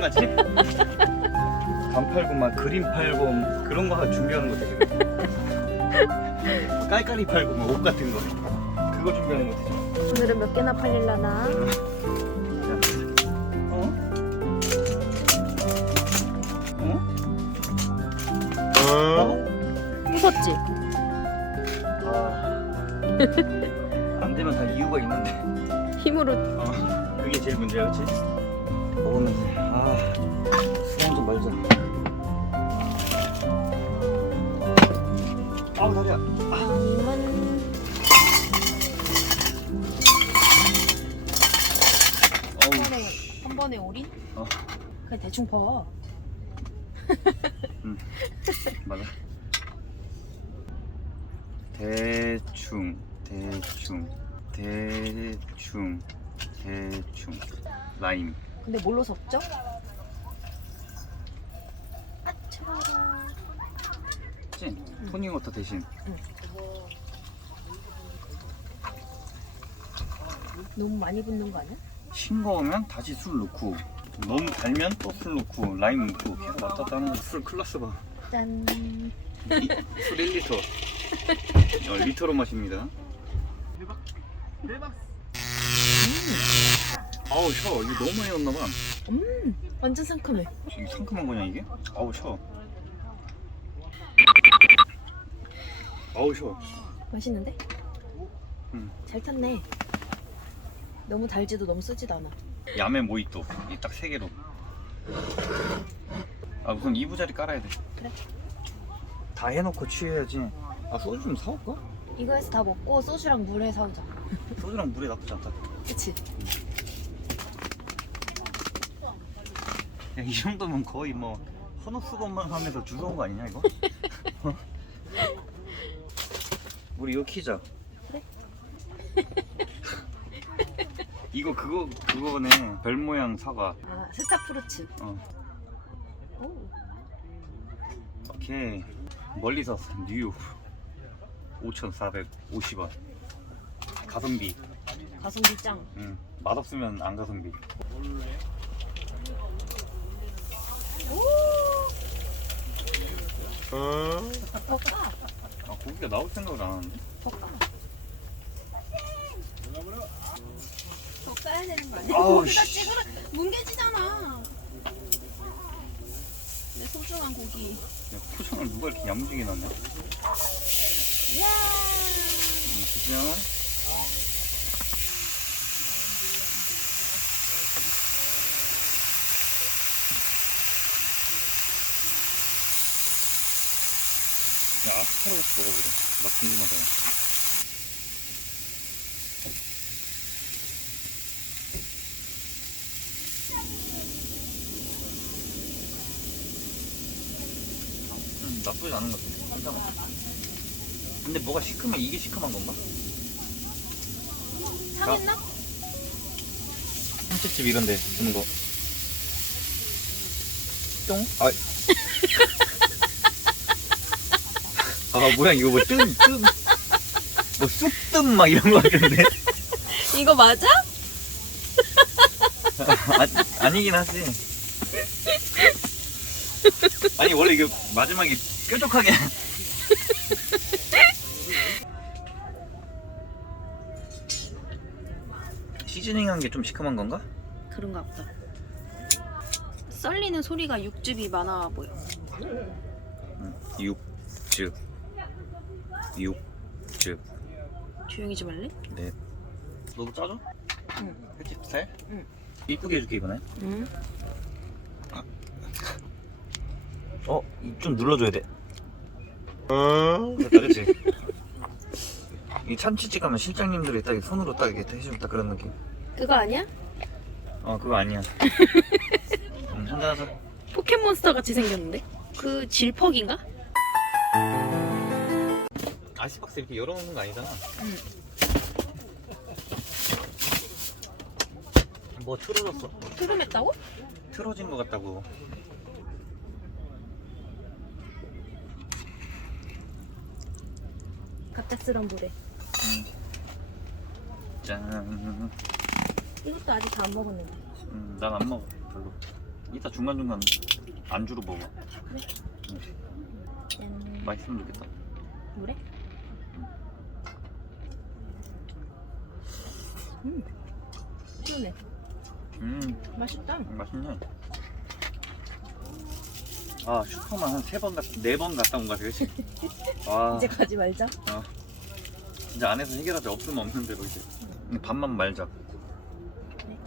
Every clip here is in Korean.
맛지? 감 팔고 막 그림 팔고 뭐 그런 거 준비하는 거지 지금. 깔깔이 팔고 뭐옷 같은 거 그거 준비하는 거지 지금. 오늘은 몇 개나 팔릴라나? 어? 어? 어? 웃었지? 아. 안 되면 다 이유가 있는데. 힘으로 어, 그게 제일 문제야, 그렇지? 먹으면서 아 수영 좀 말자. 아우 다리야. 이만 어우. 한 번에 한 번에 올인? 어. 그냥 대충 퍼. 응. 맞아. 대충, 대충, 대충, 대충. 라임. 근데 뭘로 섞죠? 아 차가워. 그치? 토닝워터 대신. 너무 많이 붓는 거 아니야? 싱거우면 다시 술 넣고 너무 달면 또 술 넣고 라임 넣고 계속 왔다 갔다 하는 거술 클라스 봐. 짠. 이- 술 1리터. 어, 리터로 마십니다. 대박. 대박. 아우 셔 이거 너무 많이 넣었나 봐. 음, 완전 상큼해. 이게 상큼한 거냐 이게? 아우 셔. 아우 셔. 맛있는데? 음. 잘 탔네. 너무 달지도 너무 쓰지도 않아. 야매 모히또 이 딱 세 개로. 아 우선 2부자리 깔아야 돼. 그래. 다 해놓고 취해야지. 아 소주 좀 사올까? 이거 해서 다 먹고 소주랑 물에 사오자. 소주랑 물에 나쁘지 않다. 그치? 야, 이 정도면 거의 뭐 헌옷수건만 하면서 주워온 거 아니냐 이거? 어? 우리 이거 키자. 그래. 이거 그거 그거네 별 모양 사과. 아, 스타프루츠. 어. 오. 오케이 멀리서 뉴욕 5,450원. 가성비. 가성비 짱. 응. 맛없으면 안 가성비. 더 까. 아 고기가 나올 생각을 안 하는데. 더 까야 되는 거 아니야? 아우, 거기다 씨. 찍으라. 뭉개지잖아. 내 소중한 고기. 야, 포장을 누가 이렇게 야무지게 놨냐? 이야. 드시면 야, 아스파라거스 먹어보래. 나 궁금하다. 음, 나쁘지 않은 것 같아. 괜찮아. 근데 뭐가 시큼해? 이게 시큼한 건가? 상했나? 한식집 이런데 주는 거. 똥? 아. 아 뭐야 이거 뭐 뜸, 뜸. 뭐 쑥뜸 막 이런 거 같은데. 이거 맞아? 아, 아니긴 하지. 아니 원래 이거 마지막에 뾰족하게. 시즈닝한 게 좀 시큼한 건가? 그런가 보다. 썰리는 소리가 육즙이 많아 보여. 육즙. 육즙. 조용히 좀 할래? 네. 너도 짜줘? 응. 그치? 살? 응. 이쁘게 해줄게 이번에. 응. 어, 입좀 눌러줘야 돼. 됐다, 그치? 이 참치집 가면 실장님들이 딱 손으로 딱 이렇게 해주면 딱 그런 느낌. 그거 아니야? 어 그거 아니야 음, 한잔 하자 포켓몬스터 같이 생겼는데? 그 질퍽인가? 아이스박스 이렇게 열어놓는 거 아니잖아 응. 뭐 틀어졌어 트름했다고? 틀어진 거 같다고 갑작스런 물에. 짠 이것도 아직 다 안 먹었는데. 음, 난 안 먹어 별로 이따 중간중간 안주로 먹어 짠. 맛있으면 좋겠다 물에? 음. 시원해. 음 맛있다. 맛있네 아 슈퍼만 한 세 번, 네번 갔다 온거 같아 그치? 와 이제 가지 말자. 이제 안에서 해결하자 없으면 없는 대로 이제 밥만 말자 네.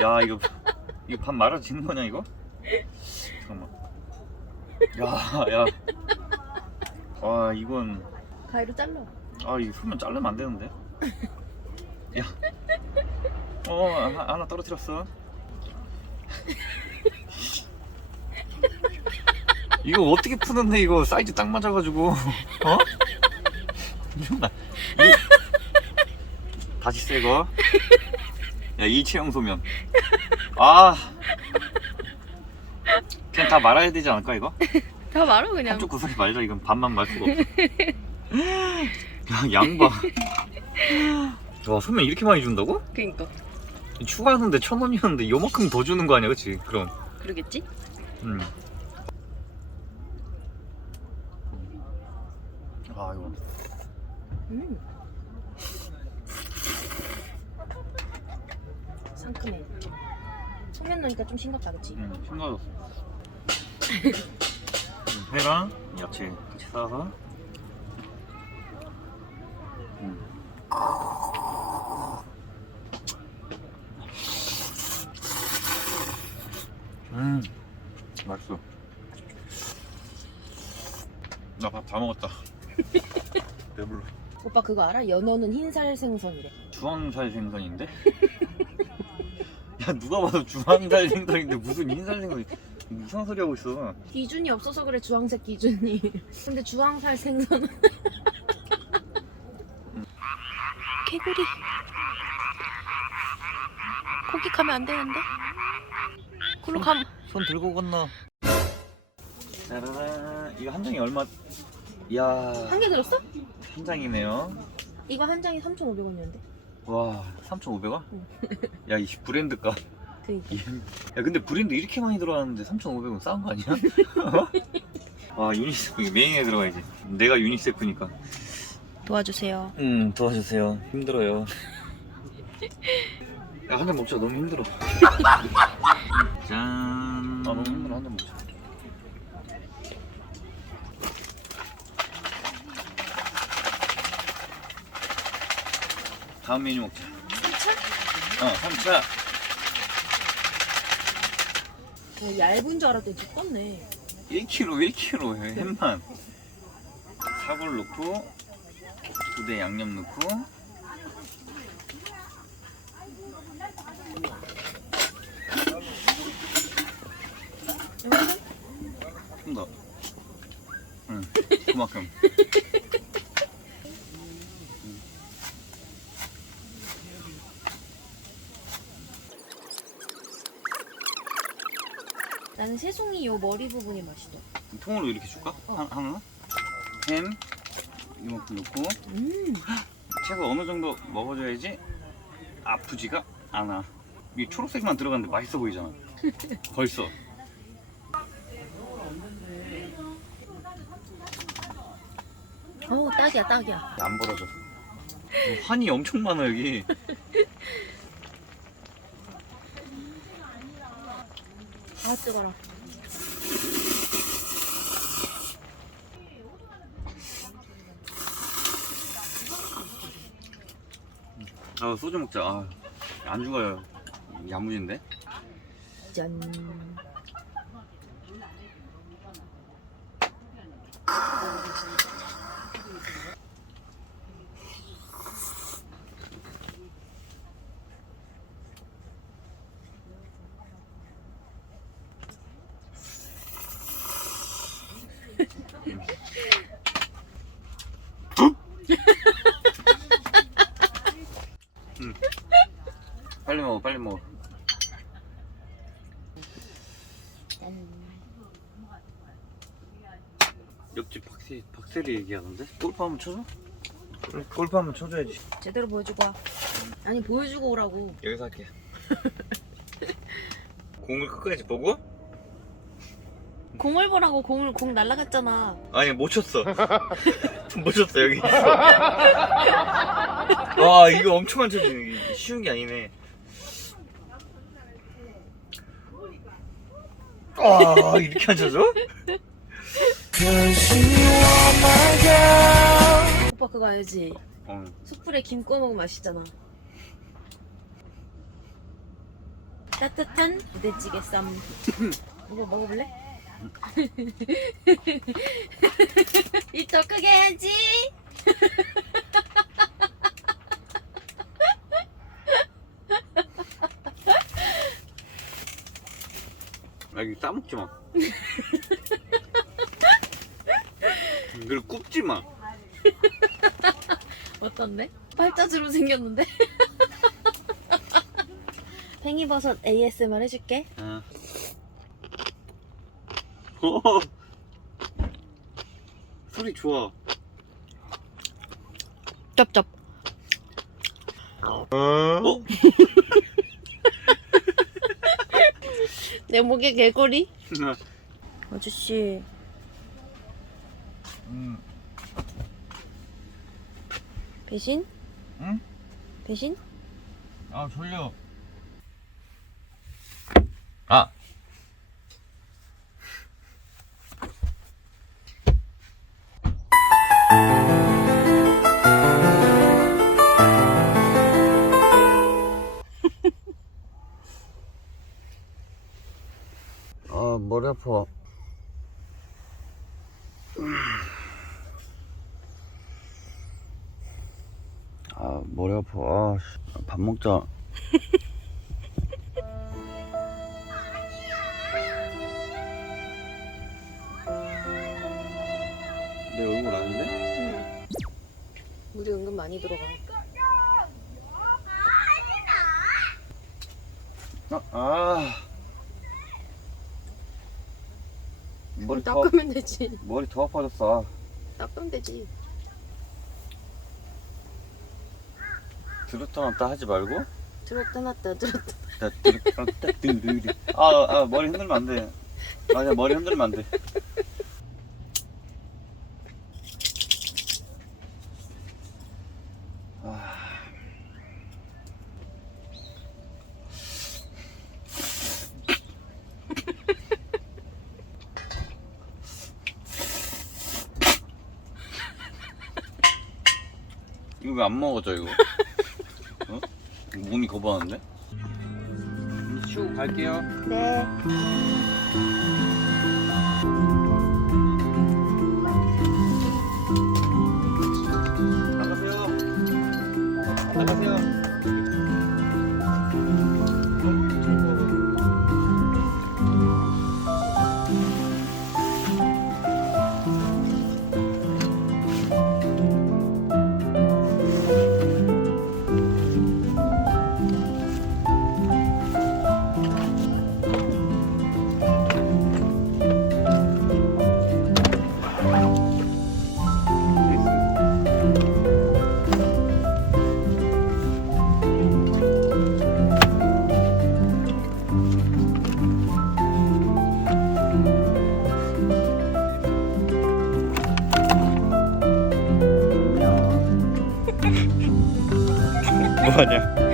야 이거 이거 밥 말아지는 거냐 이거? 잠깐만 야 야 와 이건 가위로 잘라. 아 이거 소면 자르면 안 되는데? 야 어 하나, 하나 떨어뜨렸어. 이거 어떻게 푸는데 이거 사이즈 딱 맞아가지고. 어? 정말 이- 다시 새거. 야 일체형 소면. 아. 그냥 다 말아야 되지 않을까 이거? 다 말아 그냥. 한쪽 구석에 말자 이건 반만 말 수가 없어 야 양봐 와 소면 이렇게 많이 준다고? 그니까. 추가하는데 천 원이었는데 요만큼 더 주는 거 아니야 그치? 그럼 그러겠지? 음. 아 이거 음. 상큼해. 소면 넣으니까 좀 싱겁다, 그치? 음, 싱거워졌어 음, 회랑 야채 같이 싸서 음. 음 맛있어 나 밥 다 먹었다 배불러 오빠 그거 알아? 연어는 흰살 생선이래. 주황살 생선인데? 야 누가 봐도 주황살 생선인데 무슨 흰살 생선이 이상한 소리 하고 있어 기준이 없어서 그래 주황색 기준이. 근데 주황살 생선은 개구리. 고기 가면 안 되는데? 그로 감. 손 들고 건너 짜라란 이거 한 장이 얼마 이야 한 개 들었어? 한 장이네요 이거 한 장이 3,500원이었는데. 와 3,500원? 응. 야이 브랜드가 그니까. 야 근데 브랜드 이렇게 많이 들어왔는데 3,500원 싸운 거 아니야? 와 유니세프 이거 메인에 들어가야지 내가 유니세프니까. 도와주세요. 음 도와주세요. 힘들어요. 야 한 잔 먹자. 너무 힘들어. 짠. 아, 너무 힘들어. 한 잔 먹자. 다음 메뉴 먹자. 3차? 어 3차 어, 얇은 줄 알았더니 두껍네. 1kg 1kg 햄만 사골 넣고 부대 양념 넣고 좀 더. 응, 그만큼. 나는 새송이 요 머리 부분이 맛있어. 통으로 이렇게 줄까? 어. 하- 하나? 햄 이만큼 넣고 음. 채소 어느 정도 먹어줘야지 아프지가 않아. 이 초록색만 들어갔는데 맛있어 보이잖아. 벌써. 어 딱이야 딱이야. 안 벌어져. 뭐 환이 엄청 많아 여기. 아 뜨거라. 아 소주 먹자. 아, 안 죽어요. 야무진데? 짠. 박세리 얘기하는데? 골프 한번 쳐줘? 골- 골프 한번 쳐줘야지 제대로 보여주고 와. 아니 보여주고 오라고. 여기서 할게 공을 끝까지 보고? 공을 보라고 공을 공 날라갔잖아. 아니 못 쳤어 못 쳤어 여기 와 이거 엄청 안 쳐지네 이게 쉬운 게 아니네 아 이렇게 안 쳐져? 오빠 그거 알지? 어 숯불에 김 구워 먹으면 맛있잖아. 따뜻한 부대찌개 쌈. 이거 먹어볼래? 입 더 크게 해야지. 아, 여기 싸먹지 마 그리고 굽지 마 어떤데? 팔자주름 생겼는데? 팽이버섯 ASMR 해줄게. 어. 오. 소리 좋아 쩝쩝. 어? 내 목에 개구리? 아저씨. 배신? 응? 배신? 아 졸려 아 아, 머리 아파. 아, 머리 아파. 아, 씨. 밥 먹자. 내 얼굴 아닌데? 물이 은근 많이 들어가. 아, 아. 머리 더, 닦으면 되지. 머리 더 아파졌어. 닦으면 되지. 들었다 놨다 하지 말고. 들었다 놨다 들었다. 나 들었다 놨다 드르르. 아, 아, 머리 흔들면 안 돼. 맞아, 머리 흔들면 안 돼. 아. 이거 왜 안 먹어져 이거? 어? 몸이 거부하는데? 치우고 갈게요. 네. 나가세요. 나가세요. 뭐하냐?